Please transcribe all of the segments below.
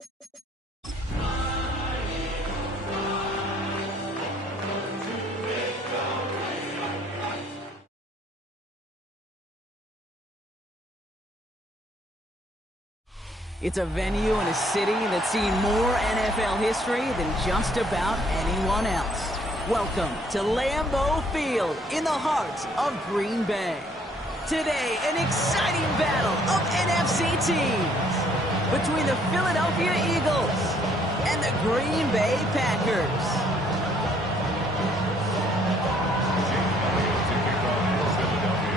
It's a venue in a city that's seen more NFL history than just about anyone else. Welcome to Lambeau Field in the heart of Green Bay. Today, an exciting battle of NFC teams between the Philadelphia Eagles and the Green Bay Packers.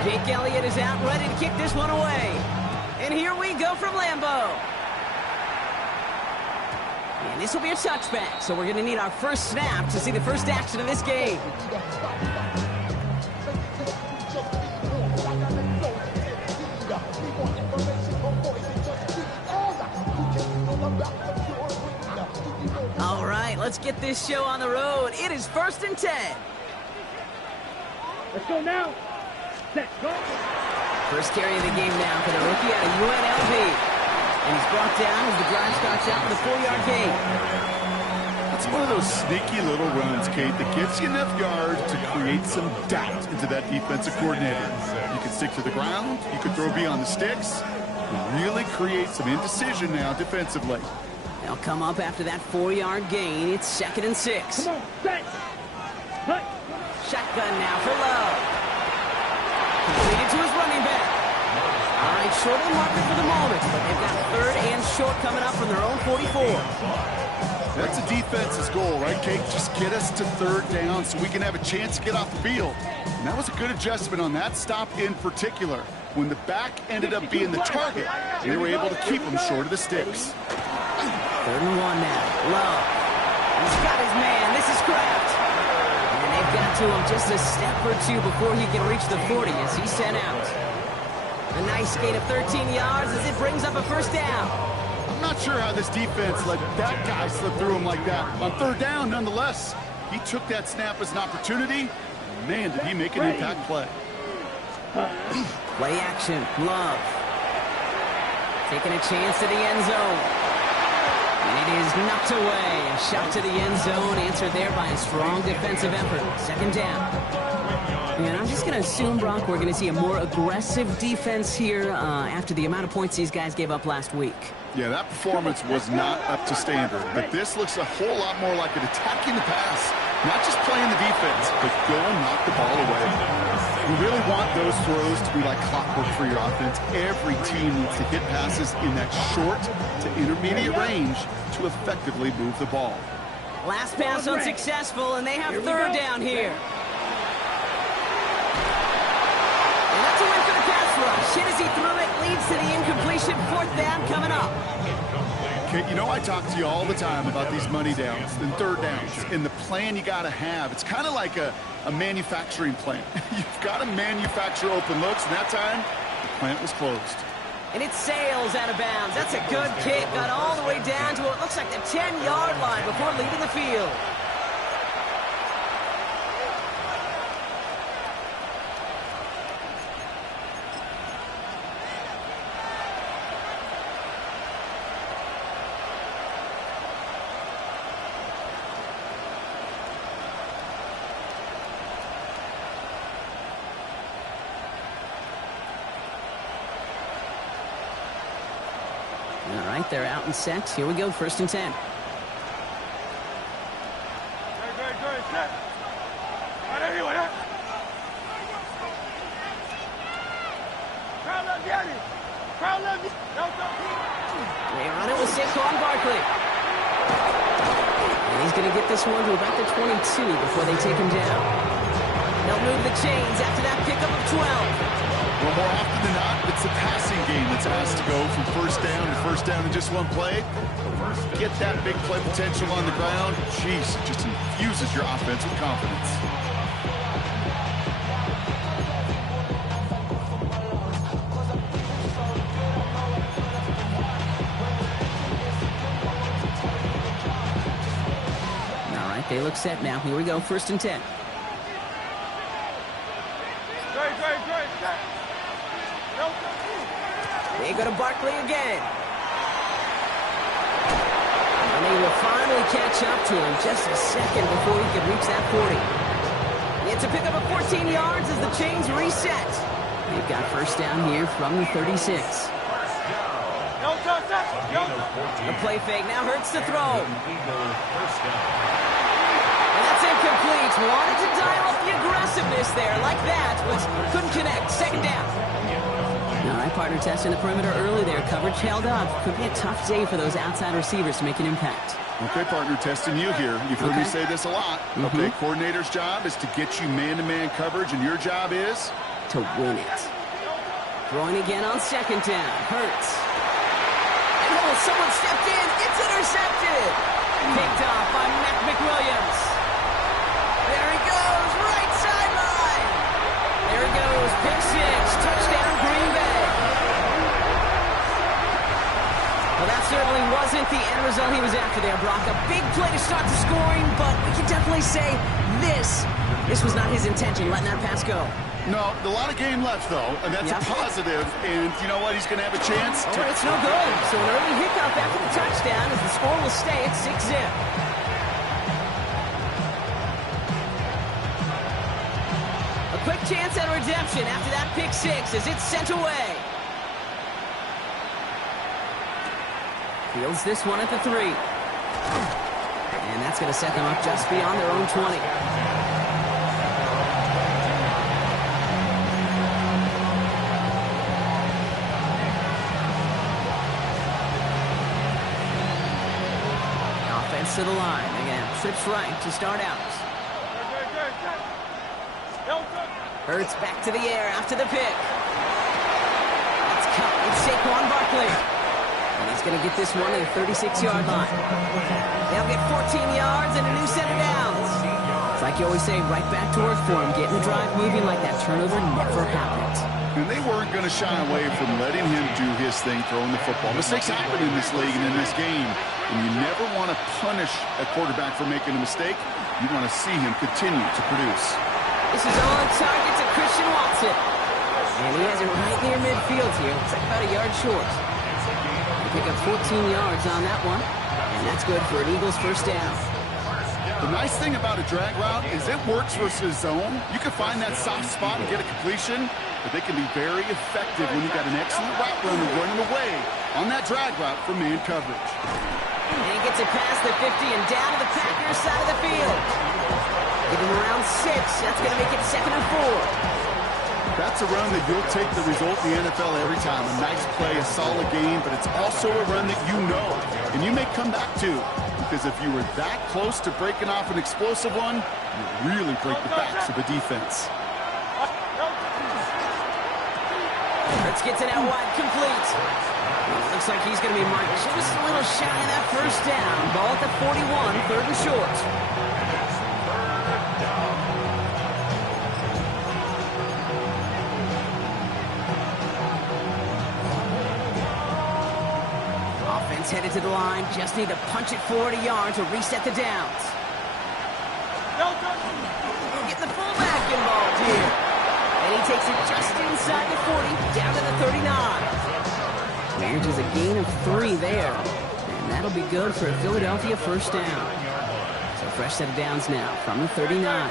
Jake Elliott is out ready to kick this one away. And here we go from Lambeau. And this will be a touchback, so we're going to need our first snap to see the first action of this game. All right, let's get this show on the road. It is 1st and 10. Let's go now. Set, go. First carry of the game now for the rookie out of UNLV. And he's brought down as the drive starts out with a 4-yard gain. It's one of those sneaky little runs, Kate, that gets you enough yards to create some doubt into that defensive coordinator. You can stick to the ground, you can throw beyond the sticks, and really create some indecision now defensively. They'll come up after that 4-yard gain. It's 2nd and 6. Come on, set. Hut. Shotgun now for Love. Completed to his running back. All right, short of the marker for the moment, but they've got 3rd and short coming up from their own 44. That's the defense's goal, right, Kate? Just get us to 3rd down so we can have a chance to get off the field. And that was a good adjustment on that stop in particular. When the back ended up being the target, they were able to keep him short of the sticks. 3rd and 1 now. Love. He's got his man. This is Kraft. And they've got to him just a step or two before he can reach the 40 as he's sent out. A nice gain of 13 yards as it brings up a 1st down. I'm not sure how this defense let that guy slip through him like that. On 3rd down, nonetheless, he took that snap as an opportunity. Man, did he make an impact play. Play action. Love. Taking a chance to the end zone. And it is knocked away. A shot to the end zone answered there by a strong defensive effort. 2nd down. And I'm just going to assume, Brock, we're going to see a more aggressive defense here after the amount of points these guys gave up last week. Yeah, that performance was not up to standard, but this looks a whole lot more like an attacking the pass, not just playing the defense, but go and knock the ball away. We really want those throws to be like clockwork for your offense. Every team needs to hit passes in that short to intermediate range to effectively move the ball. Last pass unsuccessful, and they have 3rd down here. Shit as he threw it, leads to the incompletion. 4th down coming up. Okay, you know I talk to you all the time about these money downs and 3rd downs and the plan you got to have. It's kind of like a manufacturing plant. You've got to manufacture open looks, and that time, the plant was closed. And it sails out of bounds. That's a good kick. Got all the way down to what looks like the 10-yard line before leaving the field. All right, they're out and set. Here we go, 1st and 10. They run it with Saquon Barkley. And he's going to get this one to about the 22 before they take him down. They'll move the chains after that pickup of 12. Well, more often than not, it's the passing game that's asked to go from 1st down to 1st down in just one play. Get that big play potential on the ground. Jeez, it just infuses your offense with confidence. All right, they look set now. Here we go, 1st and 10. They go to Barkley again. catch up to him just a second before he could reach that 40. It's a pickup of 14 yards as the chains reset. They've got first down here from the 36. The play fake now hurts to throw. And that's incomplete. Wanted to dial up the aggressiveness there like that, but couldn't connect. Second down. All right, partner testing the perimeter early there. Coverage held up. Could be a tough day for those outside receivers to make an impact. Okay, partner, testing you here. You've heard me say this a lot. Okay, coordinator's job is to get you man-to-man coverage, and your job is? To win it. Throwing again on second down. Hurts. And oh, someone stepped in. It's intercepted. Picked off by McWilliams. There he goes. Right sideline. There he goes. Pick six. Touchdown, Green Bay. Well, that certainly wasn't the end result he was after there, Brock. A big play to start the scoring, but we can definitely say this was not his intention, letting that pass go. No, a lot of game left, though, and that's a positive. And you know what? He's going to have a chance. Oh, it's no good. So an early hiccup after the touchdown as the score will stay at 6-zip. A quick chance at redemption after that pick six as it's sent away. Fields this one at the 3. And that's going to set them up just beyond their own 20. Offense to the line. Again, trips right to start out. Hurts back to the air after the pick. It's cut with Saquon Barkley. And he's going to get this one at the 36-yard line. They'll get 14 yards and a new set of downs. It's like you always say, right back to work for him. Getting the drive moving like that turnover never happened. And they weren't going to shy away from letting him do his thing, throwing the football. Mistakes happen in this league and in this game. And you never want to punish a quarterback for making a mistake. You want to see him continue to produce. This is on target to Christian Watson. And he has it right near midfield here. It's like about a yard short. Pick up 14 yards on that one, and that's good for an Eagles first down. The nice thing about a drag route is it works versus zone. You can find that soft spot and get a completion, but they can be very effective when you've got an excellent route runner running away on that drag route from man coverage. And he gets it past the 50 and down to the Packers side of the field. Give him around 6. That's going to make it 2nd and 4. That's a run that you'll take the result in the NFL every time. A nice play, a solid game, but it's also a run that you know and you may come back to, because if you were that close to breaking off an explosive one, you really break the backs of the defense. Let's get to that wide complete. Looks like he's going to be marked just a little shy of that first down. Ball at the 41, 3rd and short. Headed to the line, just need to punch it forward a yard to reset the downs. Getting the fullback involved here. And he takes it just inside the 40, down to the 39. Manages a gain of 3 there. And that'll be good for a Philadelphia first down. So fresh set of downs now from the 39.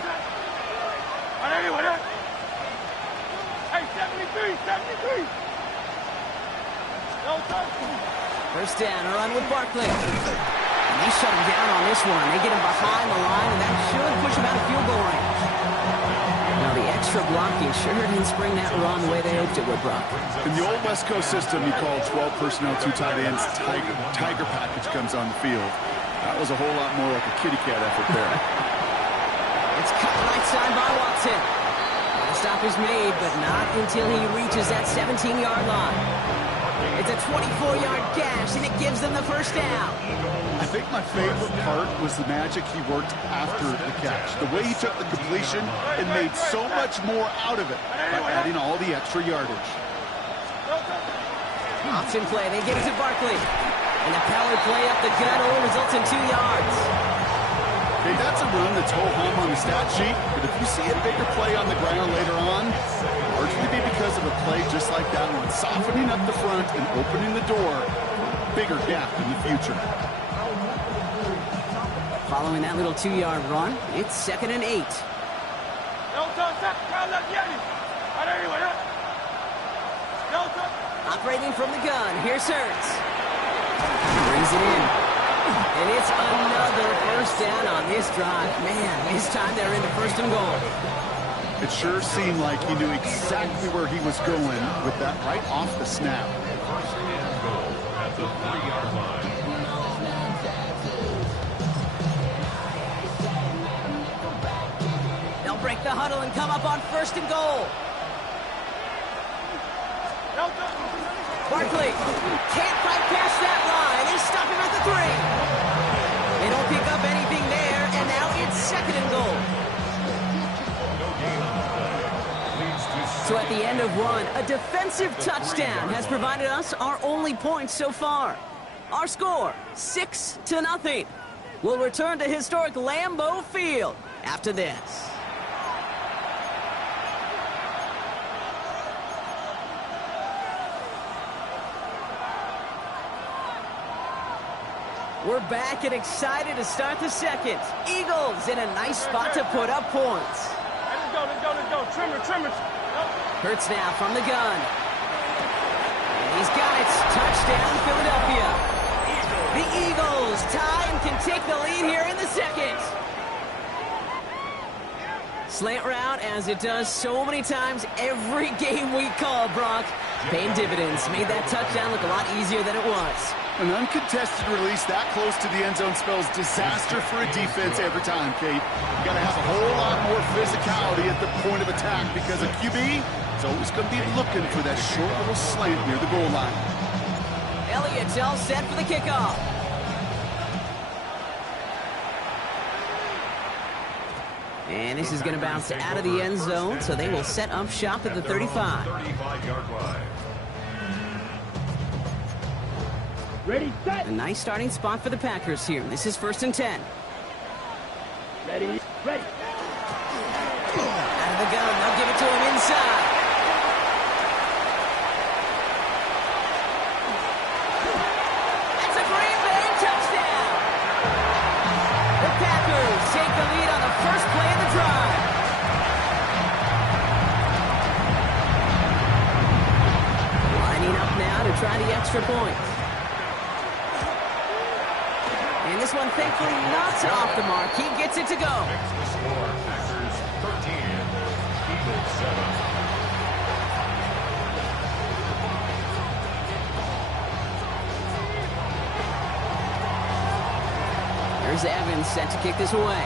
Hey, 73! First down, a run with Barkley. And they shut him down on this one. They get him behind the line, and that should push him out of field goal range. Now, the extra blocking sure didn't spring that run the way they hoped it would, Brock. In the old West Coast system, you call 12 personnel, 2 tight ends, Tiger package comes on the field. That was a whole lot more like a kitty cat effort there. It's cut right side by Watson. The stop is made, but not until he reaches that 17-yard line. It's a 24-yard gash, and it gives them the first down. I think my favorite part was the magic he worked after the catch. The way he took the completion and made so much more out of it by adding all the extra yardage. Option play, they give it to Barkley. And the power play up the gut only results in 2 yards. Okay, that's a run that's ho-hum on the stat sheet, but if you see a bigger play on the ground later on, largely be because of a play just like that one, softening up the front and opening the door, bigger gap in the future. Following that little 2-yard run, it's 2nd and 8. Operating from the gun, here's Hurts. Brings it in. And it's another first down on this drive. Man, this time they're into 1st and goal. It sure seemed like he knew exactly where he was going with that right off the snap. 1st and goal at the 3-yard line. They'll break the huddle and come up on 1st and goal. Barkley can't quite catch that line. They stop him at the 3. They don't pick up anything there, and now it's 2nd and goal. So at the end of one, a defensive touchdown has provided us our only points so far. Our score, 6-0. We'll return to historic Lambeau Field after this. We're back and excited to start the second. Eagles in a nice spot to put up points. Let's go. Trimmer. Hurts now from the gun. And he's got it. Touchdown, Philadelphia. The Eagles tie and can take the lead here in the second. Slant route, as it does so many times every game we call, Brock. Paying dividends. Made that touchdown look a lot easier than it was. An uncontested release that close to the end zone spells disaster for a defense every time, Kate. You got to have a whole lot more physicality at the point of attack because a QB is always going to be looking for that short little slant near the goal line. Elliott's all set for the kickoff. And this is going to bounce out of the end zone, so they will set up shop at the 35. 35-yard line. Ready, set. A nice starting spot for the Packers here. This is 1st and 10. Ready. Out of the gun, they'll give it to him inside. That's a Green Bay touchdown. The Packers take the lead on the first play of the drive. Lining up now to try the extra point. And this one, thankfully, not off the mark. He gets it to go. Makes the score. Packers 13, Eagles 7. Here's Evans set to kick this away.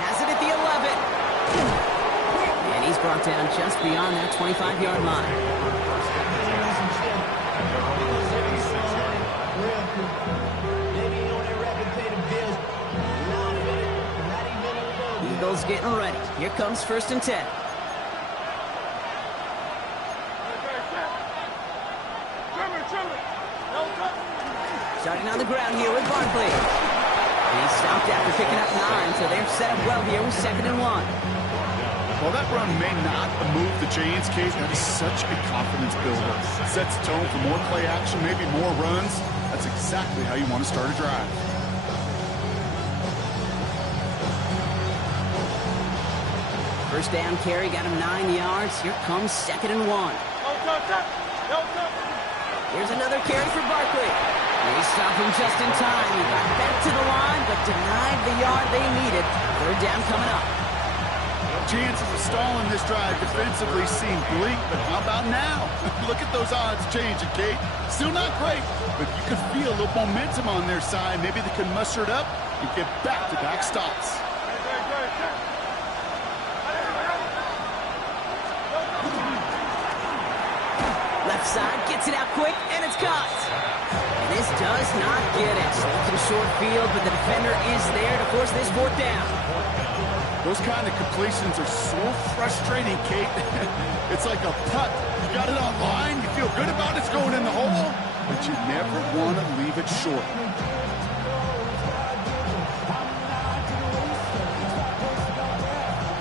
Has it at the 11. And he's brought down just beyond that 25-yard line. Eagles getting ready. Here comes 1st and 10. Starting on the ground here with Barkley. And he stopped after picking up 9, so they're set up well here with 2nd and 1. While that run may not move the chains, Kate, that is such a confidence builder. Sets the tone for more play action, maybe more runs. That's exactly how you want to start a drive. First down carry, got him 9 yards. Here comes 2nd and 1. Here's another carry for Barkley. They stopped him just in time. He got back to the line, but denied the yard they needed. 3rd down coming up. Chances of stalling this drive defensively seem bleak, but how about now? Look at those odds changing, Kate. Still not great, but you can feel a little momentum on their side. Maybe they can muster it up and get back-to-back stops. Left side, gets it out quick, and it's caught. And this does not get it. Looking short field, but the defender is there to force this 4th down. Those kind of completions are so frustrating, Kate. It's like a putt. You got it on line, you feel good about it's going in the hole, but you never want to leave it short.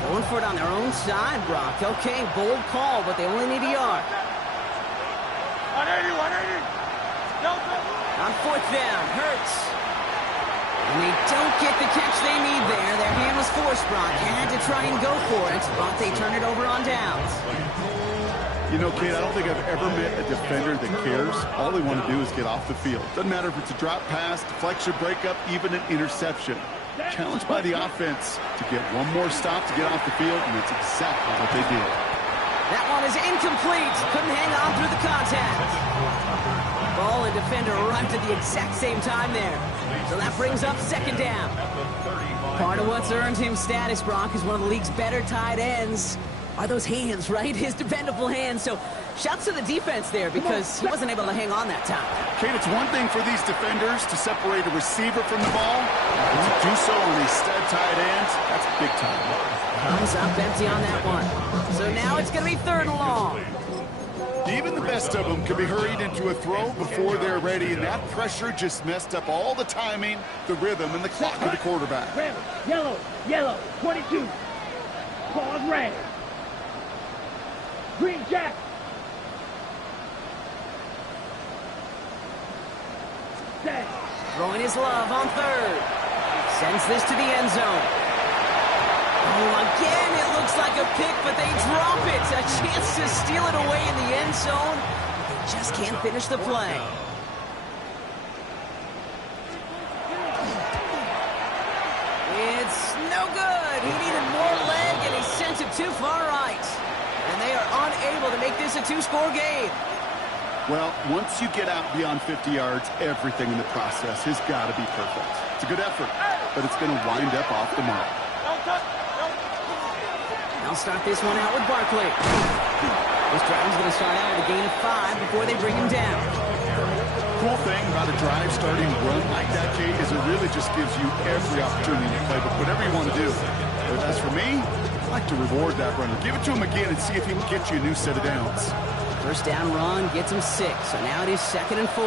Going for it on their own side, Brock. Okay, bold call, but they only need a yard. 180. No, On fourth down, Hurts. And they don't get the catch they need there. Their hand was forced, Brock. Had to try and go for it, but they turn it over on downs. You know, Kate, I don't think I've ever met a defender that cares. All they want to do is get off the field. Doesn't matter if it's a drop pass, deflection, breakup, even an interception. Challenged by the offense to get one more stop to get off the field, and that's exactly what they did. That one is incomplete. Couldn't hang on through the contact. Ball and defender arrived at the exact same time there. So that brings up second down. Part of what's earned him status, Brock, is one of the league's better tight ends. Are those hands, right? His dependable hands. So shouts to the defense there because he wasn't able to hang on that time. Kate, it's one thing for these defenders to separate a receiver from the ball, but to do so on a stud tight end, that's big time. Comes up empty on that one. So now it's going to be third and long. Even the best of them can be hurried into a throw before they're ready, and that pressure just messed up all the timing, the rhythm, and the clock of the quarterback. Red, yellow, yellow, 22. Pause red. Green jack. Set. Throwing his love on third. Sends this to the end zone. Oh, again, it looks like a pick, but they drop it. A chance to steal it away in the end zone. They just can't finish the play. It's no good. He needed more leg, and he sent it too far right. And they are unable to make this a two-score game. Well, once you get out beyond 50 yards, everything in the process has got to be perfect. It's a good effort, but it's going to wind up off the mark. They'll start this one out with Barkley. This drive is going to start out at a gain of 5 before they bring him down. Cool thing about a drive starting run like that, Kate, is it really just gives you every opportunity to play with whatever you want to do. But as for me, I like to reward that runner. Give it to him again and see if he can get you a new set of downs. First down run gets him 6, so now it is 2nd and 4.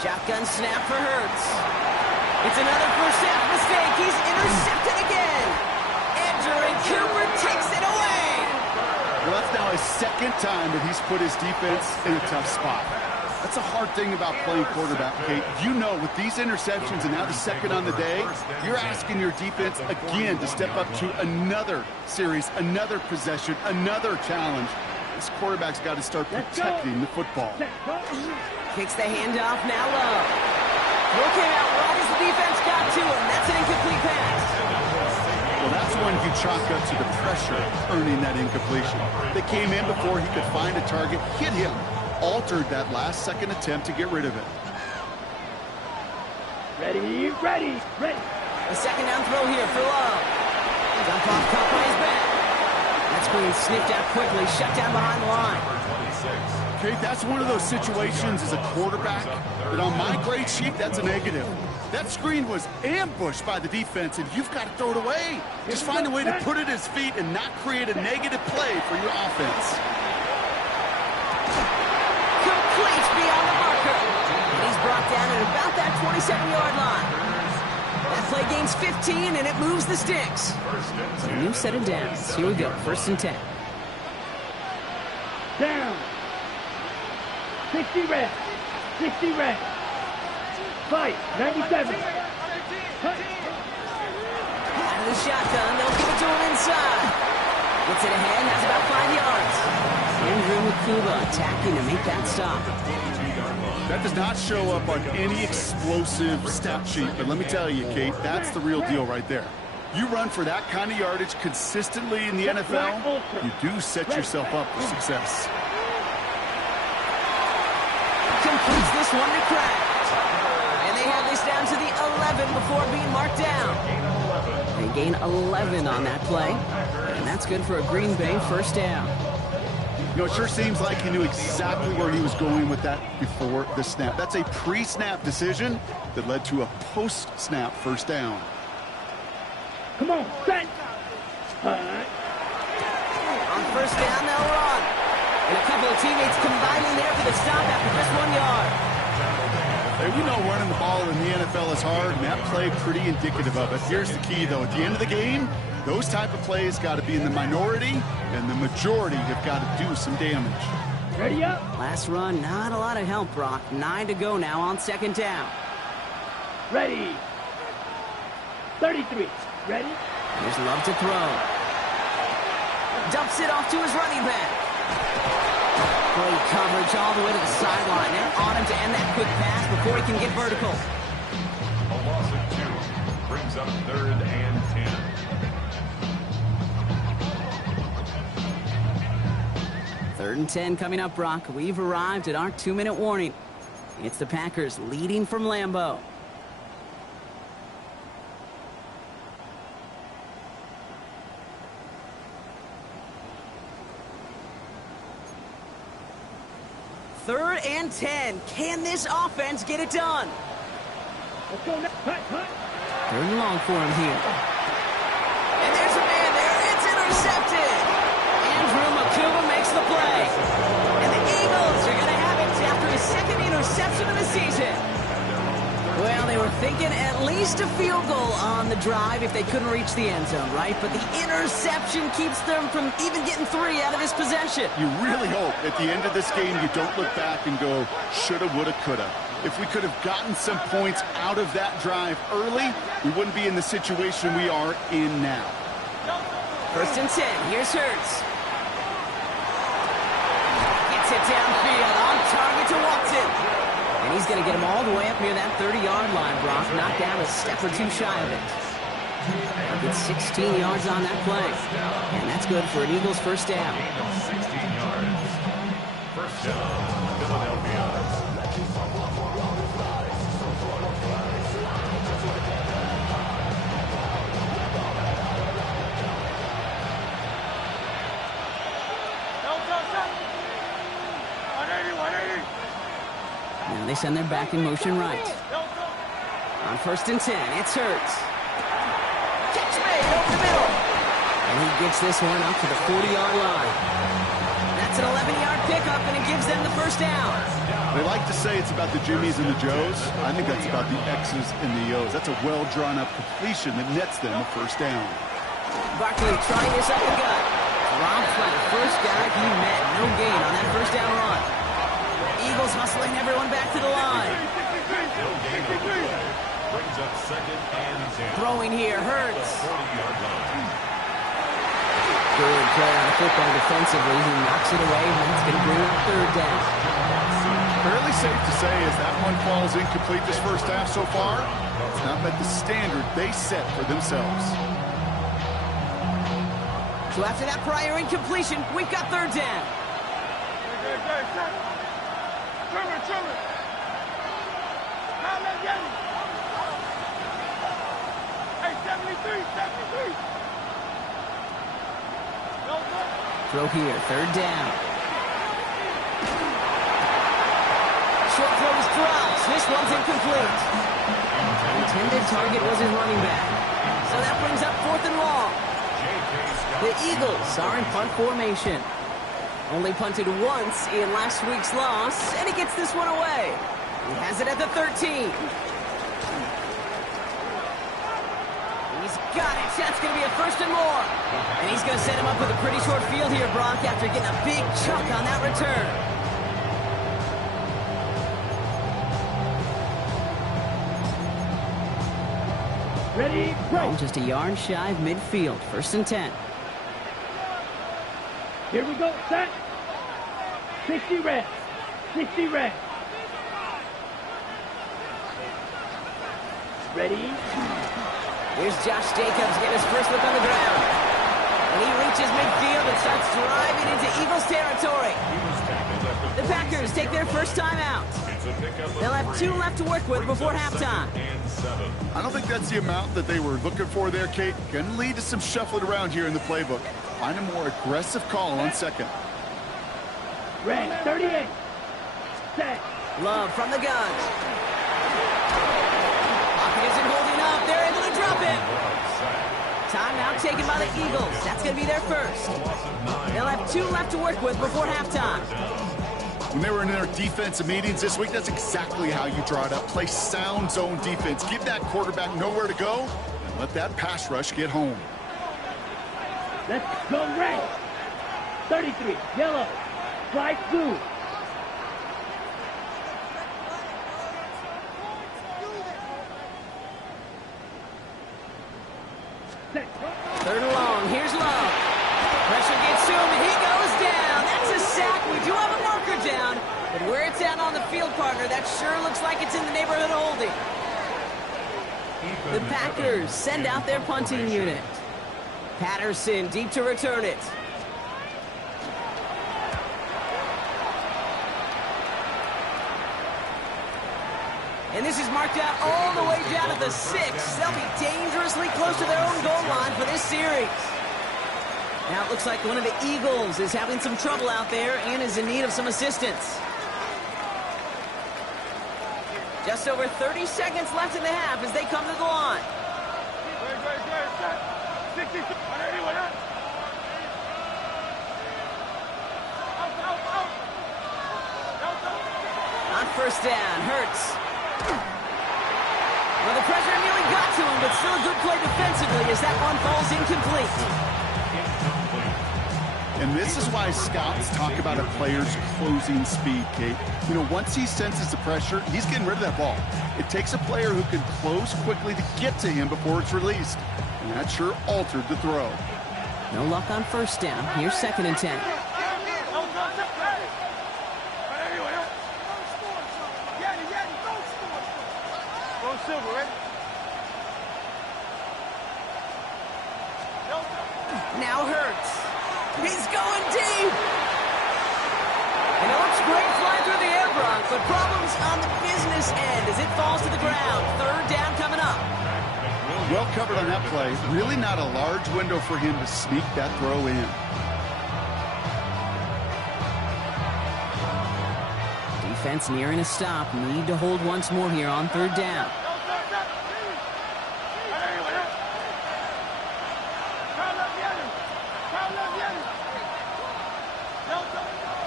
Shotgun snap for Hurts. It's another first half mistake. He's intercepted again. Andrew Cooper takes it away. Well, that's now his second time that he's put his defense in a tough spot. That's a hard thing about playing quarterback, Kate. You know, with these interceptions and now the second on the day, you're asking your defense again to step up to another series, another possession, another challenge. This quarterback's got to start protecting the football. Kicks the handoff, now low. Throw came out right as the defense got to him. That's an incomplete pass. Well, that's when you chalk up to the pressure earning that incompletion. They came in before he could find a target, hit him, altered that last-second attempt to get rid of it. Ready, ready, ready. A second down throw here for Love. Dump off caught by his back. That screen sniffed out quickly, shut down behind the line. Okay, that's one of those situations as a quarterback that on my grade sheet, that's a negative. That screen was ambushed by the defense, and you've got to throw it away. Just find a way to put it at his feet and not create a negative play for your offense. Complete beyond the marker. And he's brought down at about that 27-yard line. That play gains 15, and it moves the sticks. So a new set of downs. Here we go, 1st and 10. Down. 60 red. 60 red. Fight. 97. Out of the shotgun, they'll give it to him inside. Gets it ahead, has about 5 yards. Andrew Makuba attacking to make that stop. That does not show up on any explosive stat sheet, but let me tell you, Kate, that's the real deal right there. You run for that kind of yardage consistently in the NFL, you do set yourself up for success. Completes this one to Kraft. And they have this down to the 11 before being marked down. They gain 11 on that play, and that's good for a Green Bay 1st down. You know, it sure seems like he knew exactly where he was going with that before the snap. That's a pre-snap decision that led to a post-snap 1st down. Come on, set. On 1st down, they'll run. And a couple of teammates combining there for the stop after just 1 yard. Hey, we know running the ball in the NFL is hard, and that play pretty indicative of it. Here's the key, though. At the end of the game, Those type of plays got to be in the minority, and the majority have got to do some damage. Ready up. Last run, not a lot of help, Brock. 9 to go now on second down. Ready. 33. Ready. Here's Love to throw. Dumps it off to his running back. Great coverage all the way to the sideline. Now on him to end that quick pass before he can get vertical. A loss of 2 brings up 3rd and 10. Third and 10 coming up, Brock. We've arrived at our 2-minute warning. It's the Packers leading from Lambeau. Third and 10. Can this offense get it done? Let's go now. Hut, hut. Third and long for him here. And there's a man there. It's intercepted. Andrew Makuba makes the play. And the Eagles are going to have it after his second interception of the season. Well, they were thinking at least a field goal on the drive if they couldn't reach the end zone, right? But the interception keeps them from even getting 3 out of this possession. You really hope at the end of this game you don't look back and go, shoulda, woulda, coulda. If we could have gotten some points out of that drive early, we wouldn't be in the situation we are in now. First and 10. Here's Hurts. Gets it downfield on target to Watson. And he's going to get him all the way up near that 30-yard line, Brock. Knocked down a step or 2 shy of it. Gets 16 yards on that play. And that's good for an Eagles first down. 16 yards. First down, Philadelphia. Now they send their back in motion right. On first and 10, it's Hurts. Catch made over the middle. And he gets this one up to the 40-yard line. That's an 11-yard pickup, and it gives them the first down. They like to say it's about the Jimmies and the Joes. I think that's about the X's and the O's. That's a well-drawn-up completion that nets them a first down. Barkley trying this up the gut. Robbed by the first guy he met. No gain on that first down run. Eagles hustling everyone back to the line. Brings up 2nd and 10. Throwing here, Hurts. 40-yard line. Good play on the football defensively. He knocks it away, and it's going to bring up 3rd down. Fairly safe to say as that one falls incomplete this first half so far, it's not met the standard they set for themselves. So after that prior incompletion, we've got 3rd down. Trimmer. Now let's get him. Hey, 73. Throw here, 3rd down. Short throw is dropped. This one's incomplete. Intended target was his running back. So that brings up 4th and long. The Eagles are in punt formation. Only punted once in last week's loss, and he gets this one away. He has it at the 13. He's got it. That's going to be a 1st and more. And he's going to set him up with a pretty short field here, Brock, after getting a big chunk on that return. Ready, Well, just a yard shy of midfield. 1st and 10. Here we go, set. 60 red. Ready. Here's Josh Jacobs getting his first look on the ground. And he reaches midfield and starts driving into Eagles territory. The Packers take their first time out. They'll have 2 left to work with before halftime. I don't think that's the amount that they were looking for there, Kate. Going to lead to some shuffling around here in the playbook. Find a more aggressive call on 2nd. Red, 38. Set. Love from the gun. Pocket isn't holding up. They're able to drop it. Timeout taken by the Eagles. That's going to be their first. They'll have 2 left to work with before halftime. When they were in their defensive meetings this week, that's exactly how you draw it up. Play sound zone defense. Give that quarterback nowhere to go, and let that pass rush get home. Let's go red. 33, yellow. Flag blue. Set. Third and long. Here's Love. Pressure gets to him, and he goes down. That's a sack. We do have a marker down. But where it's at on the field, partner, that sure looks like it's in the neighborhood of holding. The Packers send out their punting unit. Patterson deep to return it. And this is marked out all the way down at the 6. They'll be dangerously close to their own goal line for this series. Now it looks like one of the Eagles is having some trouble out there and is in need of some assistance. Just over 30 seconds left in the half as they come to the line. On first down, Hurts. Well, the pressure nearly got to him, but still a good play defensively as that one falls incomplete. And this is why scouts talk about a player's closing speed, Kate. You know, once he senses the pressure, he's getting rid of that ball. It takes a player who can close quickly to get to him before it's released. And that sure altered the throw. No luck on first down. Here's 2nd and 10. Now Hurts. He's going deep. And it looks great flying through the air, Brock, but problems on the business end as it falls to the ground. 3rd down coming up. Well covered on that play. Really not a large window for him to sneak that throw in. Defense nearing a stop. Need to hold once more here on 3rd down.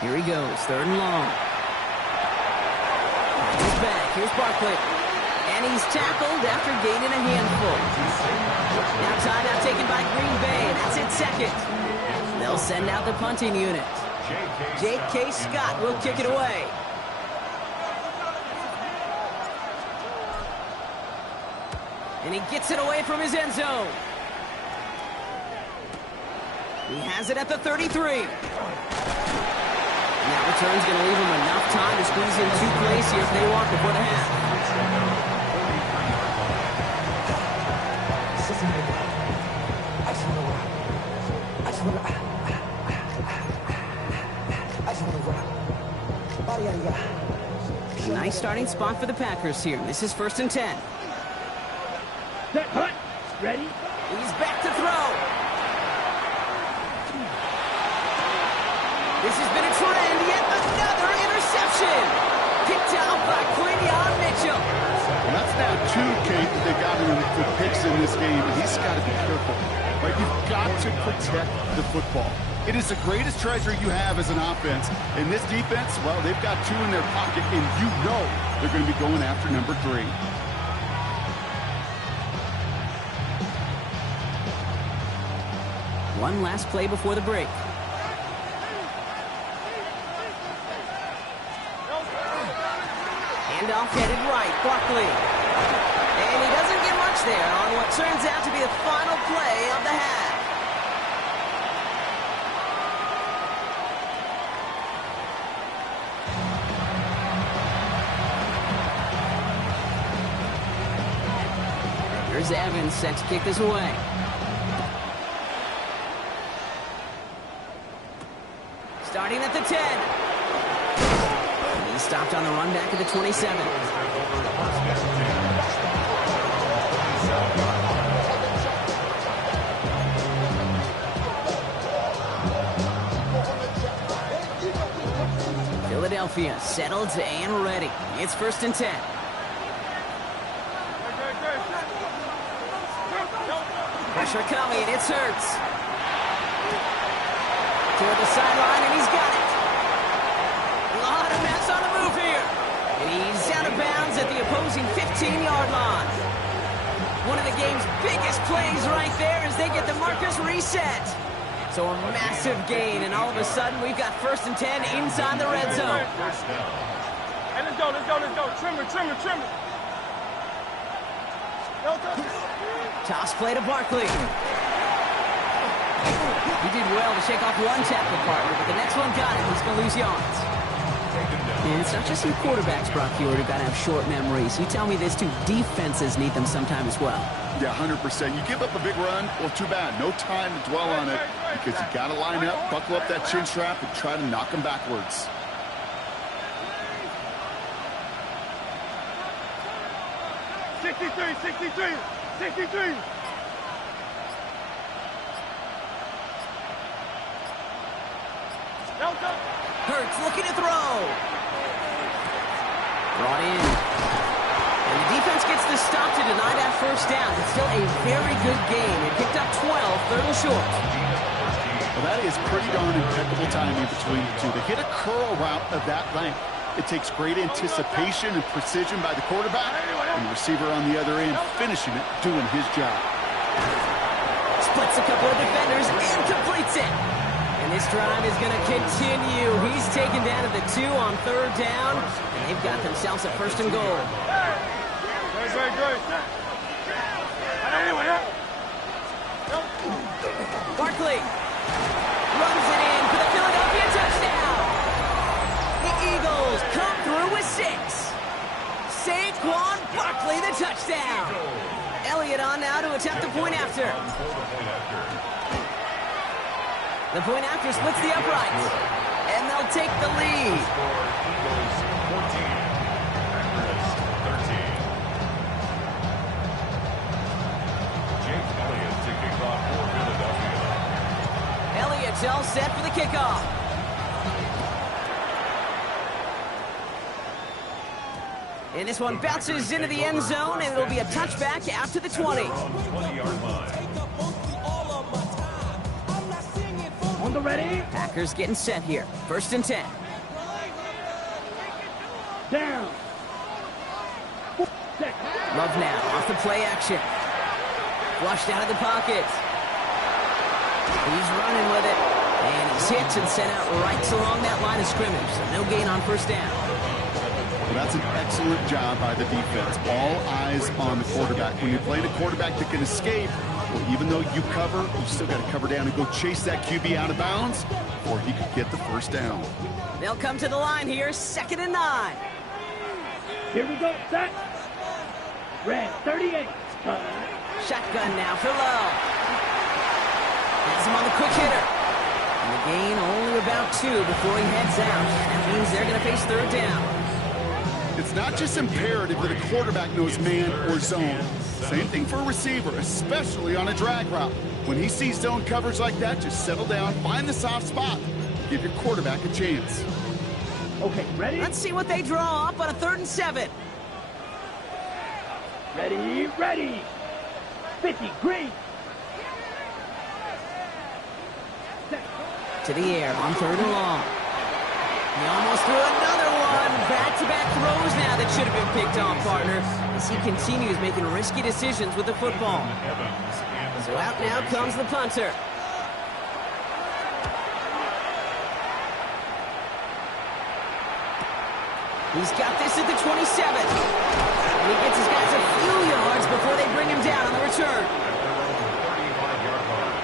Here he goes, 3rd and long. He's back, here's Barkley. And he's tackled after gaining a handful. Now timeout taken by Green Bay, and that's it 2nd. They'll send out the punting unit. J.K. Scott will kick it away. And he gets it away from his end zone. He has it at the 33. And that return's going to leave him enough time to squeeze in 2 plays here if they want before the half. A nice starting spot for the Packers here. This is 1st and 10. Set, hut. Ready? He's back to throw. This has been a trend, yet another interception. Picked out by Quinion Mitchell. And that's now 2, Kate, that they got him with picks in this game. And he's got to be careful. Right? You've got to protect the football. It is the greatest treasure you have as an offense. And this defense, well, they've got 2 in their pocket, and you know they're going to be going after number 3. One last play before the break. Handoff headed right, Barkley. And he doesn't get much there on what turns out to be the final play of the half. Here's Evans set to kick this away. Starting at the 10. He's stopped on the run back at the 27. Philadelphia settled and ready. It's 1st and 10. Pressure coming, it's Hurts. Toward the sideline, and he's got it. A lot of mess on the move here. And he's out of bounds at the opposing 15-yard line. One of the game's biggest plays right there as they get the markers reset. So a massive gain, and all of a sudden, we've got 1st and 10 inside the red zone. Hey, let's go. Trim it. Toss play to Barkley. He did well to shake off one tackle partner, but the next one got him. He's going to lose yards. And it's not just some quarterbacks, Brock Hewitt, who got to have short memories. You tell me this too, defenses need them sometime as well. Yeah, 100%. You give up a big run, well, too bad. No time to dwell on it because you got to line up, buckle up that chin strap, and try to knock them backwards. $63. Hurts looking to throw. Brought in. And the defense gets the stop to deny that 1st down. It's still a very good game. It picked up 12, 3rd and short. Well, that is pretty darn impeccable timing between the two. To hit a curl route of that length, it takes great anticipation and precision by the quarterback, and the receiver on the other end finishing it, doing his job. Splits a couple of defenders and completes it. And this drive is going to continue. He's taken down at the 2 on 3rd down, and they've got themselves a 1st and goal. Good. Barkley runs it in for the Philadelphia touchdown. The Eagles come through with 6. Saquon Barkley, the touchdown. Elliott on now to attempt the point after. The point after splits the uprights, and they'll take the lead. Eagles 14, Packers 13. James Elliott to kick off for Philadelphia. Elliott's all set for the kickoff. And this one bounces into the end zone, and it'll be a touchback after the 20. 20-yard line. On the ready. Packers getting set here. 1st and 10. Down. Love now off the play action. Flushed out of the pocket. He's running with it. And he's hit and sent out right along that line of scrimmage. So no gain on 1st down. Well, that's an excellent job by the defense. All eyes on the quarterback. When you're playing a quarterback that can escape, well, even though you cover, you still got to cover down and go chase that QB out of bounds, or he could get the 1st down. They'll come to the line here, 2nd and 9. Here we go. Set. Red 38. Shotgun now for Lowe. Has him on the quick hitter. And the gain only about 2 before he heads out. That means they're going to face 3rd down. It's not just imperative that a quarterback knows man or zone. Same thing for a receiver, especially on a drag route. When he sees zone coverage like that, just settle down, find the soft spot, give your quarterback a chance. Okay, ready? Let's see what they draw up on a 3rd and 7. Ready. 50, green. To the air on 3rd and long. He almost threw another one. Back-to-back throws now that should have been picked off, partner, as he continues making risky decisions with the football. So out now comes the punter. He's got this at the 27. And he gets his guys a few yards before they bring him down on the return. 35-yard line.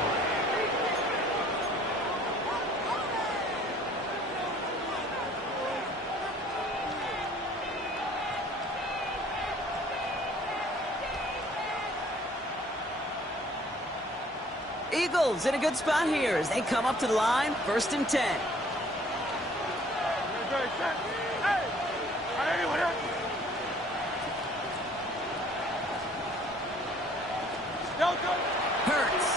Eagles in a good spot here as they come up to the line, 1st and 10. Hurts.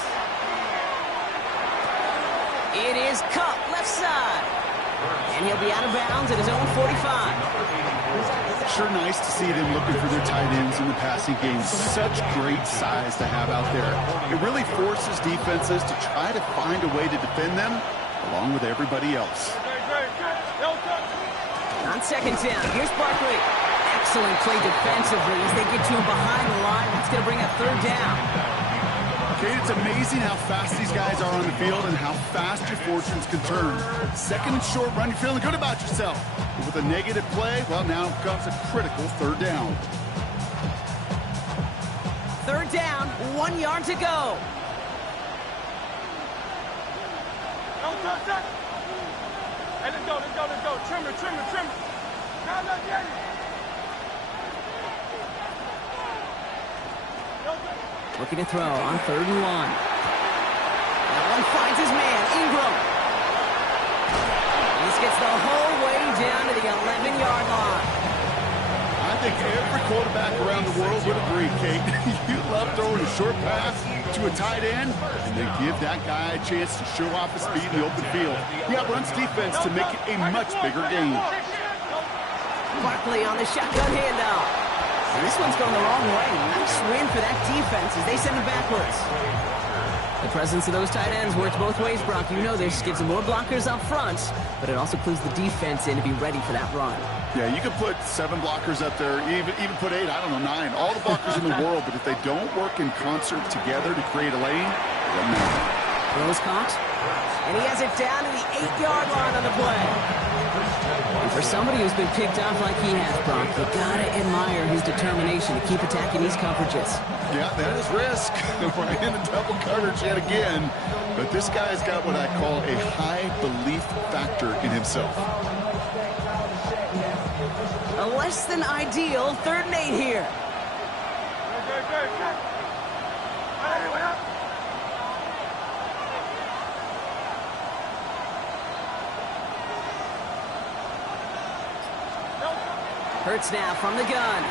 It is Cup, left side. And he'll be out of bounds at his own 45. Sure nice to see them looking for their tight ends in the passing game. Such great size to have out there. It really forces defenses to try to find a way to defend them along with everybody else. On 2nd down, here's Barkley. Excellent play defensively as they get to him behind the line. That's going to bring up 3rd down. Kate, it's amazing how fast these guys are on the field and how fast your fortunes can turn. Second and short run, you're feeling good about yourself. But with a negative play, well, now comes a critical third down. Third down, 1 yard to go. Hey, let's go. Trimmer. No, get it. Looking to throw on 3rd and 1. That one finds his man, Ingram. This gets the whole way down to the 11-yard line. I think every quarterback around the world would agree, Kate. You love throwing a short pass to a tight end and then give that guy a chance to show off his speed in the open field. Yeah, runs defense to make it a much bigger game. Barkley on the shotgun handoff. This one's going the wrong way. Nice win for that defense as they send it backwards. The presence of those tight ends works both ways, Brock. You know this. Gives them more blockers up front, but it also clues the defense in to be ready for that run. Yeah, you could put 7 blockers up there, even put 8, I don't know, 9. All the blockers in the world, but if they don't work in concert together to create a lane, it doesn't matter. Throw is caught, and he has it down to the 8-yard line on the play. And for somebody who's been picked off like he has, Brock, you gotta admire his determination to keep attacking these coverages. Yeah, that is risk. We're in the double coverage yet again. But this guy's got what I call a high belief factor in himself. A less than ideal 3rd and 8 here. Hurts now from the gun.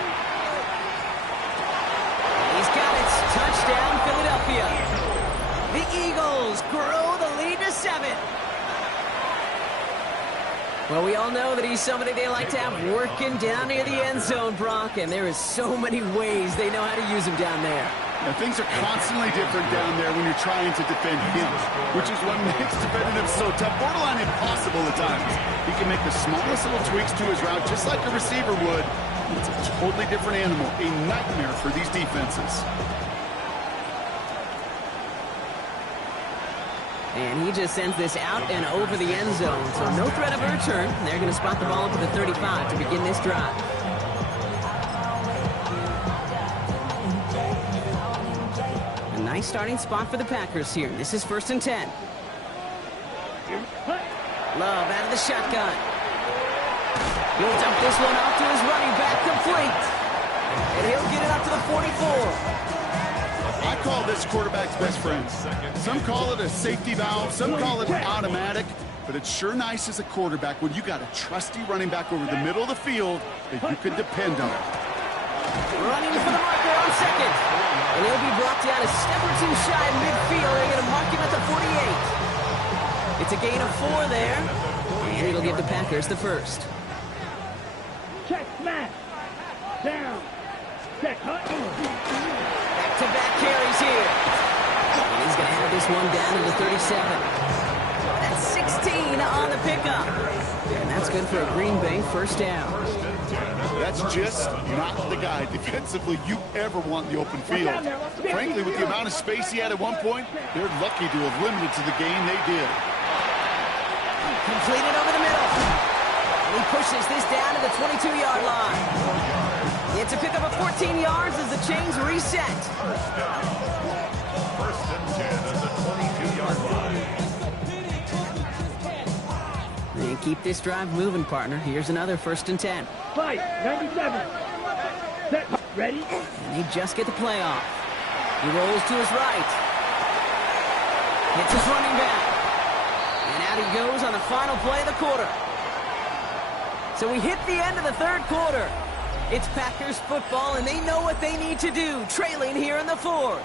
He's got it. Touchdown, Philadelphia. The Eagles grow the lead to 7. Well, we all know that he's somebody they like to have working down near the end zone, Brock, and there is so many ways they know how to use him down there. Now, things are constantly different down there when you're trying to defend him, which is what makes defending him so tough, borderline impossible at times. He can make the smallest little tweaks to his route, just like a receiver would. It's a totally different animal, a nightmare for these defenses. And he just sends this out and over the end zone, so no threat of a return. They're going to spot the ball up at the 35 to begin this drive. A nice starting spot for the Packers here. This is 1st and 10. Love out of the shotgun. He'll dump this one off to his running back, complete. And he'll get it up to the 44. I call this quarterback's best friend. Some call it a safety valve, some call it an automatic, but it's sure nice as a quarterback when you got a trusty running back over the middle of the field that you can depend on. Running for the marker on 2nd. And he'll be brought down a step or 2 shy of midfield. They're going to mark him at the 48. It's a gain of 4 there, and it'll give the Packers the first. Check, smash. Down. Check, hut. Back-to-back carries here. And he's going to have this one down to the 37. That's 16 on the pickup. And that's good for a Green Bay first down. That's just not the guy defensively you ever want in the open field. Frankly, with the amount of space he had at one point, they're lucky to have limited to the game they did. Completed over the middle. And he pushes this down to the 22-yard line. It's a pickup of 14 yards as the chains reset. 1st and 10 at the 22-yard line. And keep this drive moving, partner. Here's another 1st and 10. Fight, 97. Set, ready? And they just get the play off. He rolls to his right. Hits his running back. And out he goes on the final play of the quarter. So we hit the end of the 3rd quarter. It's Packers football, and they know what they need to do, trailing here in the 4th.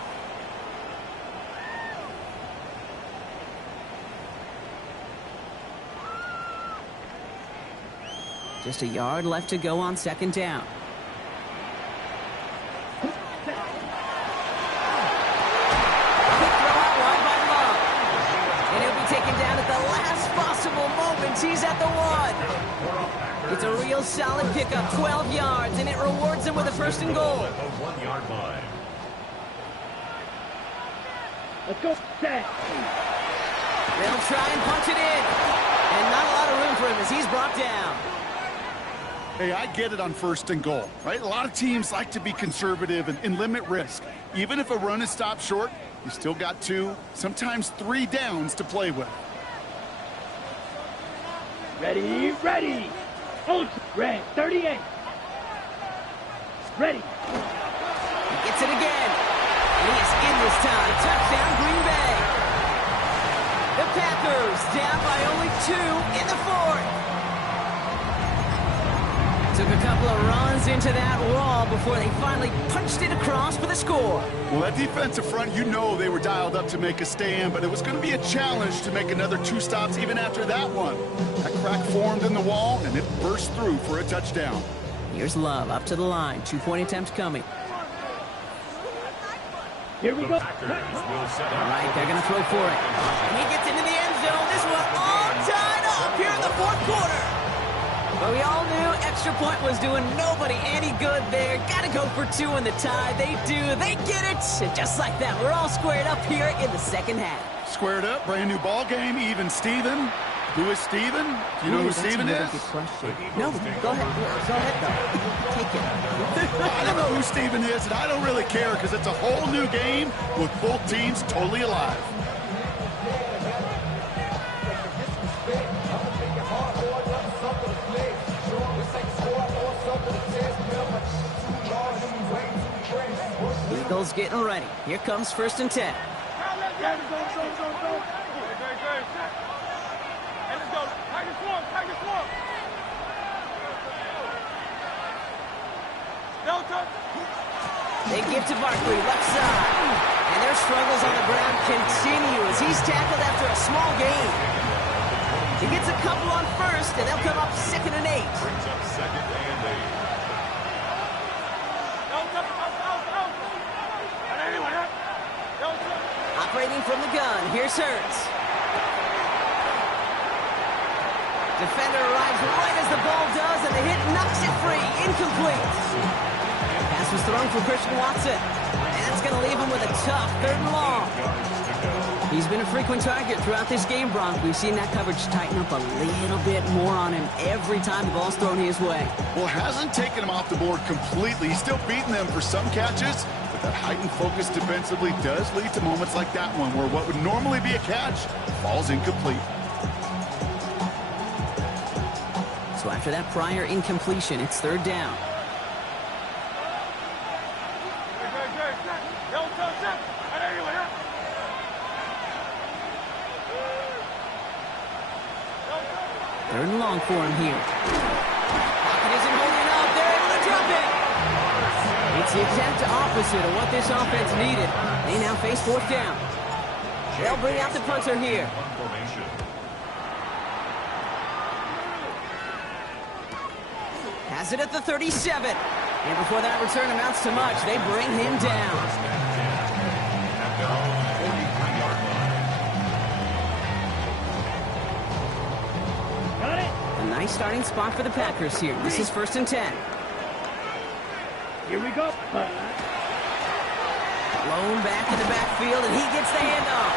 Just a yard left to go on 2nd down. Quick throw out wide by Love. And he'll be taken down at the last possible moment. He's at the 1. It's a real solid pickup, 12 yards, and it rewards him with a 1st and goal. At the 1-yard line. Let's go. Set. They'll try and punch it in. And not a lot of room for him as he's brought down. Hey, I get it on 1st and goal, right? A lot of teams like to be conservative and limit risk. Even if a run is stopped short, you still got 2, sometimes 3 downs to play with. Ready, ready. Hold. Red, 38. Ready. He gets it again. And he is in this time. Touchdown, Green Bay. The Packers down by only 2 in the 4th. Took a couple of runs into that wall before they finally punched it across for the score. Well, that defensive front, you know they were dialed up to make a stand, but it was going to be a challenge to make another 2 stops even after that one. That crack formed in the wall, and it burst through for a touchdown. Here's Love up to the line. 2-point attempts coming. Here we go. All right, they're going to throw for it. And he gets into the end zone. This one all tied up here in the 4th quarter. But we all knew extra point was doing nobody any good there. Got to go for 2 in the tie. They do. They get it. And just like that, we're all squared up here in the 2nd half. Squared up, brand new ball game, even Steven. Who is Steven? Do you know who Steven is? Good question. No, go ahead. Go ahead, though. Take it. I don't know who Steven is, and I don't really care because it's a whole new game with both teams totally alive. Eagles getting ready. Here comes 1st and 10. They give to Barkley, left side. And their struggles on the ground continue as he's tackled after a small gain. He gets a couple on 1st, and they'll come up 2nd and 8. Brings up 2nd and 8. Operating from the gun, here's Hurts. Defender arrives right as the ball does, and the hit knocks it free. Incomplete. Pass was thrown for Christian Watson. And that's going to leave him with a tough 3rd and long. He's been a frequent target throughout this game, Bronk. We've seen that coverage tighten up a little bit more on him every time the ball's thrown his way. Well, hasn't taken him off the board completely. He's still beating them for some catches, but that heightened focus defensively does lead to moments like that one where what would normally be a catch falls incomplete. So after that prior incompletion, it's 3rd down. Third and long for him here. Pocket isn't holding up. They're able to drop it. It's the exact opposite of what this offense needed. They now face 4th down. They'll bring out the punter here. Has it at the 37. And before that return amounts to much, they bring him down. Nice starting spot for the Packers here. This is 1st and 10. Here we go. Blown back in the backfield, and he gets the handoff.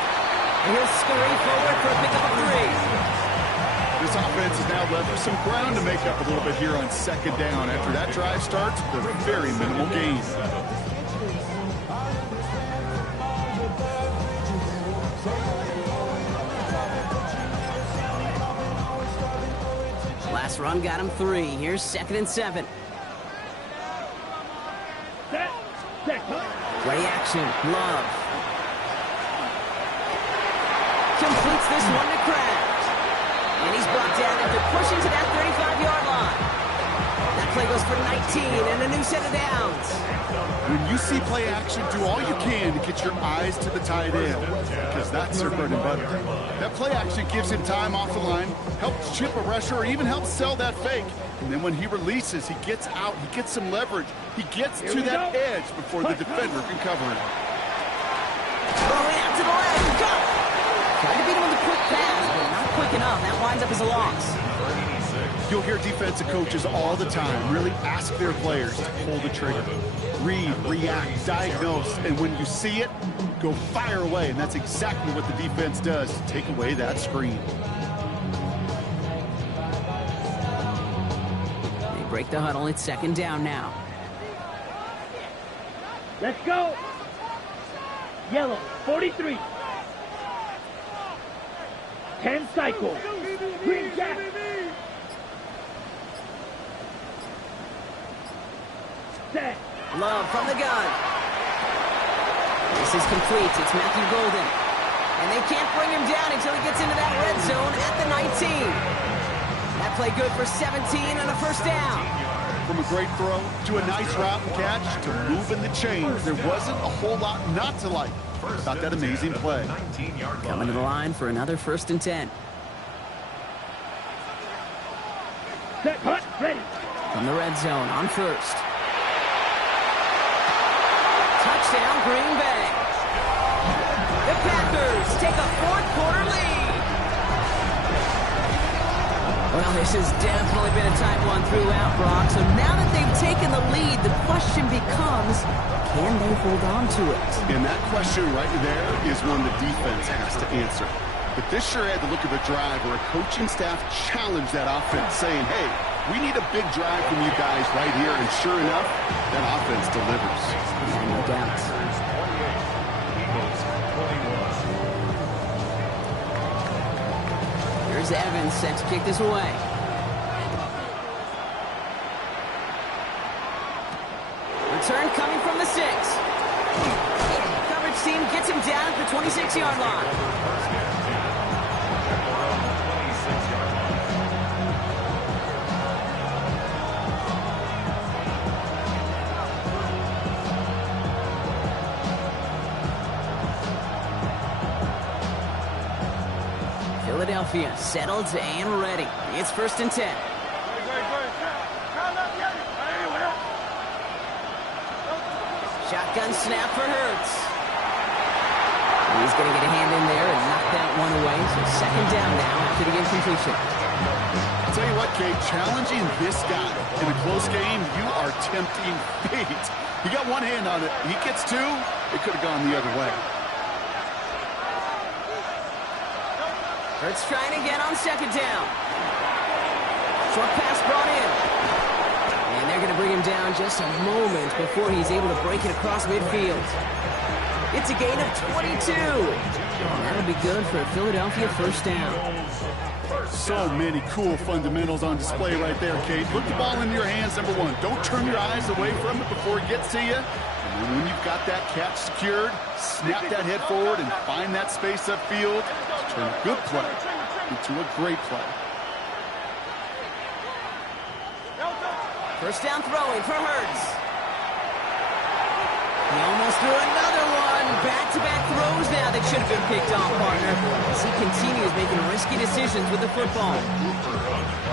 And he'll scurry forward for a pickup of 3. This offense has now left some ground to make up a little bit here on 2nd down. After that drive starts, with a very minimal gain. Last run got him 3. Here's 2nd and 7. Set. Play action. Love. Completes this one to Kraft. And he's brought down after pushing to that 35-yard line. That play goes for 19 and a new set of downs. When you see play action, do all you can to get your eyes to the tight end, because that's their bread and butter. That play action gives him time off the line, helps chip a rusher, or even helps sell that fake. And then when he releases, he gets out, he gets some leverage. He gets to that edge before the defender can cover him. Throwing out to the left. Go! Tried to beat him with a quick pass, but not quick enough. That winds up as a loss. You'll hear defensive coaches all the time really ask their players to pull the trigger. Read, react, diagnose, and when you see it, go fire away, and that's exactly what the defense does to take away that screen. They break the huddle. It's second down now. Let's go. Yellow, 43. 10 cycle. Green jack. Set. Love from the gun. This is complete. It's Matthew Golden. And they can't bring him down until he gets into that red zone at the 19. That play good for 17 and a first down. From a great throw to a nice route and catch to moving the chains, there wasn't a whole lot not to like about that amazing play. Coming to the line for another 1st and 10. Set, hut, ready. From the red zone on first. Touchdown, Green Bay. The Packers take a 4th-quarter lead. Well, this has definitely been a tight one throughout, Brock. So now that they've taken the lead, the question becomes, can they hold on to it? And that question right there is one the defense has to answer. But this sure had the look of a drive where a coaching staff challenged that offense, saying, hey, we need a big drive from you guys right here. And sure enough, that offense delivers. Yeah, no doubt. Here's Evans set to kick this away. Return coming from the 6. Coverage team gets him down at the 26-yard line. Philadelphia settled and ready. It's 1st and 10. Shotgun snap for Hurts. He's going to get a hand in there and knock that one away. So second down now after the incompletion. I'll tell you what, Kate, challenging this guy in a close game, you are tempting fate. He got one hand on it. He gets two, it could have gone the other way. Hurts trying again on second down. Short pass brought in. And they're going to bring him down just a moment before he's able to break it across midfield. It's a gain of 22. And that'll be good for a Philadelphia 1st down. So many cool fundamentals on display right there, Kate. Put the ball in your hands, number one. Don't turn your eyes away from it before it gets to you. And then when you've got that catch secured, snap that head forward and find that space upfield. Turn a good play into a great play. First down throwing for Hurts. He almost threw another one. Back-to-back throws now that should have been picked off, partner, as he continues making risky decisions with the football.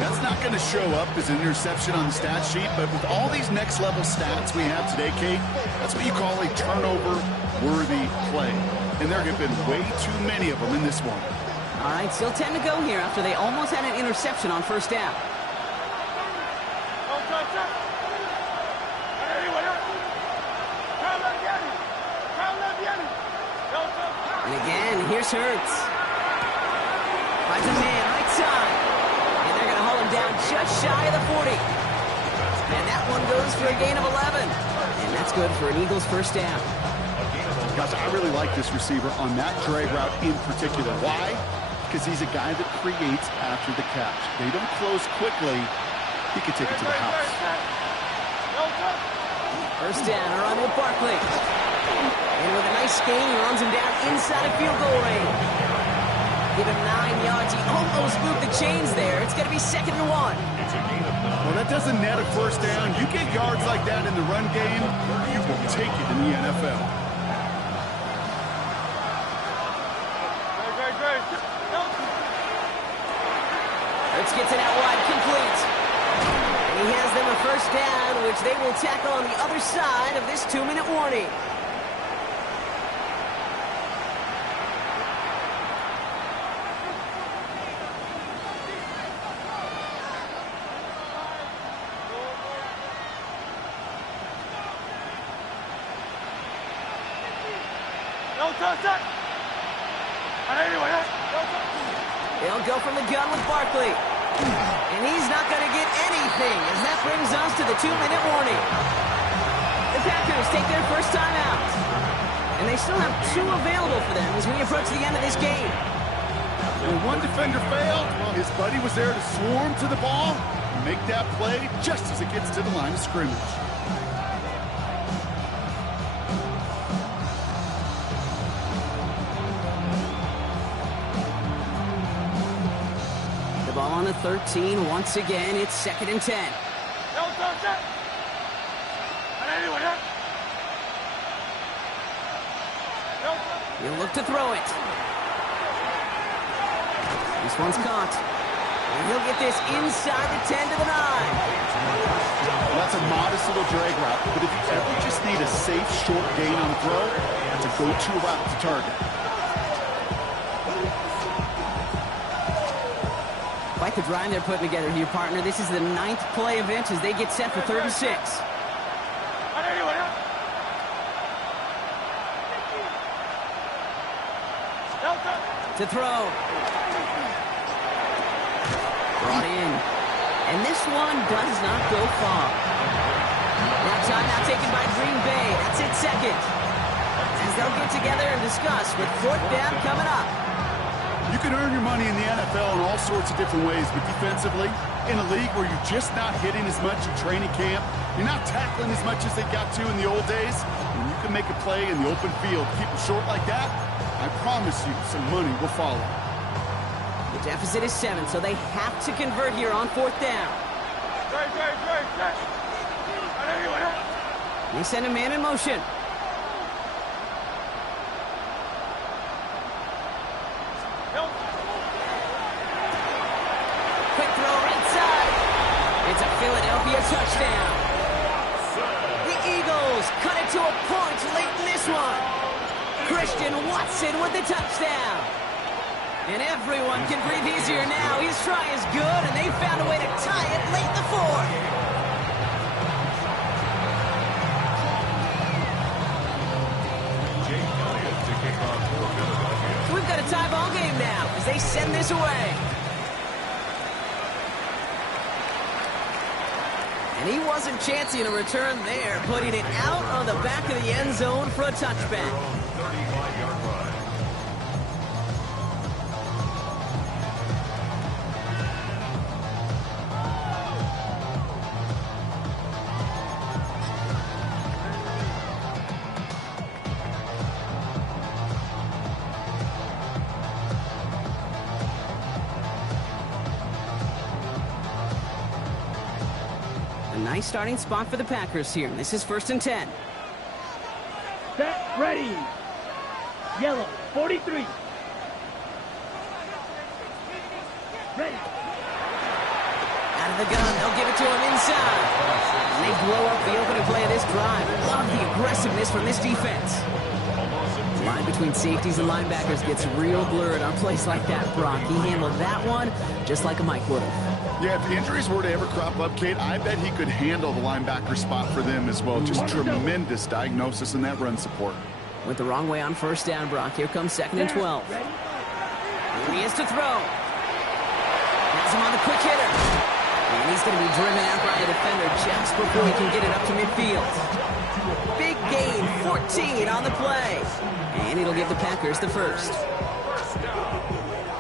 That's not going to show up as an interception on the stat sheet, but with all these next-level stats we have today, Kate, that's what you call a turnover-worthy play. And there have been way too many of them in this one. All right, still 10 to go here after they almost had an interception on first down. And again, here's Hurts. Finds a man right side. And they're going to haul him down just shy of the 40. And that one goes for a gain of 11. And that's good for an Eagles 1st down. Guys, I really like this receiver on that drag route in particular. Why? Because he's a guy that creates after the catch. They don't close quickly. He can take it to the house. First down, around with Barkley. And with a nice gain, he runs him down inside of field goal range. Give him 9 yards. He almost moved the chains there. It's going to be 2nd and 1. Well, that doesn't net a first down. You get yards like that in the run game, you will take it in the NFL. Hurts gets it out wide, complete. And he has them a first down, which they will tackle on the other side of this 2-minute warning. They'll go from the gun with Barkley. And he's not going to get anything, as that brings us to the 2-minute warning. The Packers take their first time out. And they still have 2 available for them as we approach the end of this game. When one defender failed, well, his buddy was there to swarm to the ball and make that play just as it gets to the line of scrimmage. The ball on the 13. Once again, it's 2nd and 10. He'll look to throw it. This one's caught. And he'll get this inside the 10 to the 9. That's a modest little drag route, but if you ever just need a safe, short gain on the throw, that's a go-to route to target. Quite the drive they're putting together here, partner. This is the 9th play of it as they get set for 3rd and 6. To throw. Brought in. And this one does not go far. Now timeout taken by Green Bay. That's it, 2nd. As they'll get together and discuss with 4th down coming up. You can earn your money in the NFL in all sorts of different ways, but defensively, in a league where you're just not hitting as much in training camp, you're not tackling as much as they got to in the old days, when you can make a play in the open field, keep it short like that, I promise you some money will follow. The deficit is 7, so they have to convert here on 4th down. They send a man in motion. Quick throw right side. It's a Philadelphia touchdown. The Eagles cut it to a point late in this one. Christian Watson with the touchdown. And everyone can breathe easier now. His try is good, and they found a way to tie it late in the 4th. So we've got a tie ball game now as they send this away. And he wasn't chancing a return there, putting it out on the back of the end zone for a touchback. 35-yard run. A nice starting spot for the Packers here. This is 1st and 10. Set, ready. Yellow, 43. Ready. Out of the gun, they'll give it to him inside. And they blow up the opening play of this drive. Love the aggressiveness from this defense. The line between safeties and linebackers gets real blurred on plays like that, Brock. He handled that one just like a Mike would have. Yeah, if injuries were to ever crop up, Kate, I bet he could handle the linebacker spot for them as well. Just tremendous diagnosis in that run support. Went the wrong way on 1st down, Brock. Here comes 2nd and 12. Here he is to throw. Has him on the quick hitter. And he's going to be driven out by the defender just before he can get it up to midfield. Big gain, 14 on the play. And it'll give the Packers the first.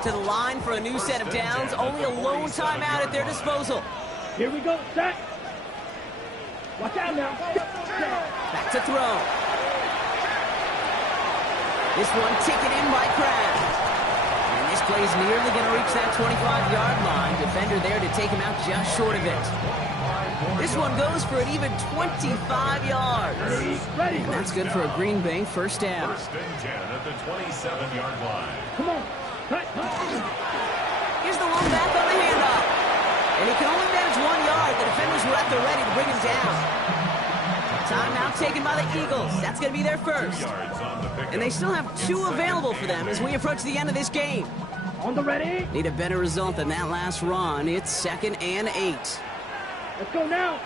To the line for a new set of downs. Only a lone timeout at their disposal. Here we go, set. Watch out now. Back to throw. This one taken in by Kraft. And this play's nearly going to reach that 25-yard line. Defender there to take him out just short of it. This one goes for an even 25 yards. Ready. And that's good for a Green Bay 1st down. 1st and 10 at the 27-yard line. Come on. Here's the one back on the handoff. And he can only manage 1 yard. The defenders were at the ready to bring him down. Timeout taken by the Eagles. That's going to be their first. And they still have 2 available for them as we approach the end of this game. On the ready. Need a better result than that last run. It's 2nd and 8. Let's go now.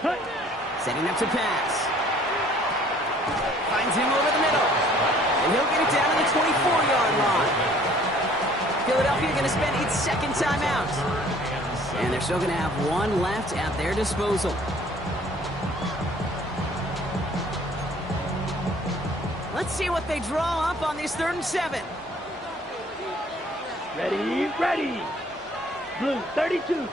Cut. Setting up to pass. Finds him over the middle. And he'll get it down to the 24-yard line. Philadelphia going to spend its second timeout. And they're still going to have one left at their disposal. Let's see what they draw up on this 3rd and 7. Ready, ready. Blue, 32.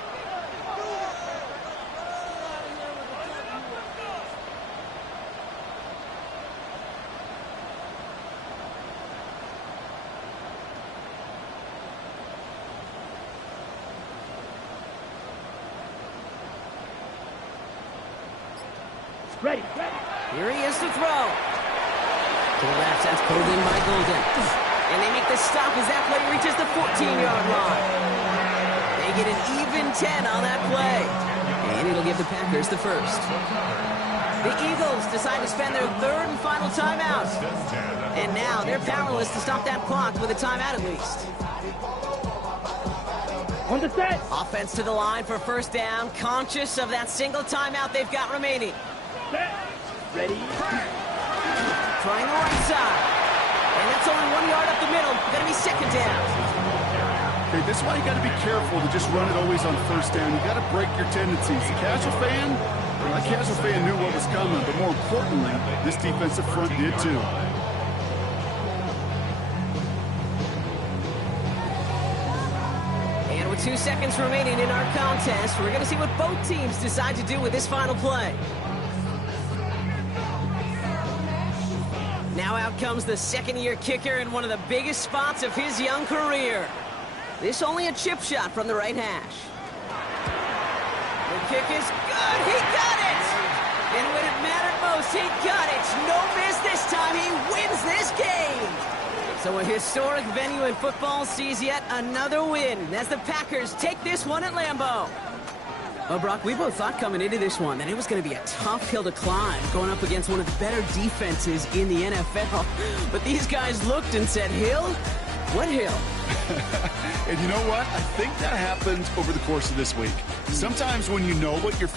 Ready, ready. Here he is to throw. To the left, that's pulled in by Golden. And they make the stop as that play reaches the 14-yard line. They get an even 10 on that play. And it'll give the Packers the first. The Eagles decide to spend their 3rd and final timeout. And now they're powerless to stop that clock with a timeout at least. On the set. Offense to the line for first down, conscious of that single timeout they've got remaining. Set. Ready. Trying the right side. And that's only 1 yard up the middle. Going to be second down. Okay, this is why you got to be careful to just run it always on first down. You got to break your tendencies. The casual fan, well, that casual fan knew what was coming, but more importantly, this defensive front did too. And with 2 seconds remaining in our contest, we're going to see what both teams decide to do with this final play. Now out comes the second-year kicker in one of the biggest spots of his young career. This only a chip shot from the right hash. The kick is good. He got it! And when it mattered most, he got it. No miss this time. He wins this game. So a historic venue in football sees yet another win as the Packers take this one at Lambeau. Well, Brock, we both thought coming into this one that it was going to be a tough hill to climb going up against one of the better defenses in the NFL. But these guys looked and said, hill? What hill? And you know what? I think that happens over the course of this week. Sometimes when you know what you're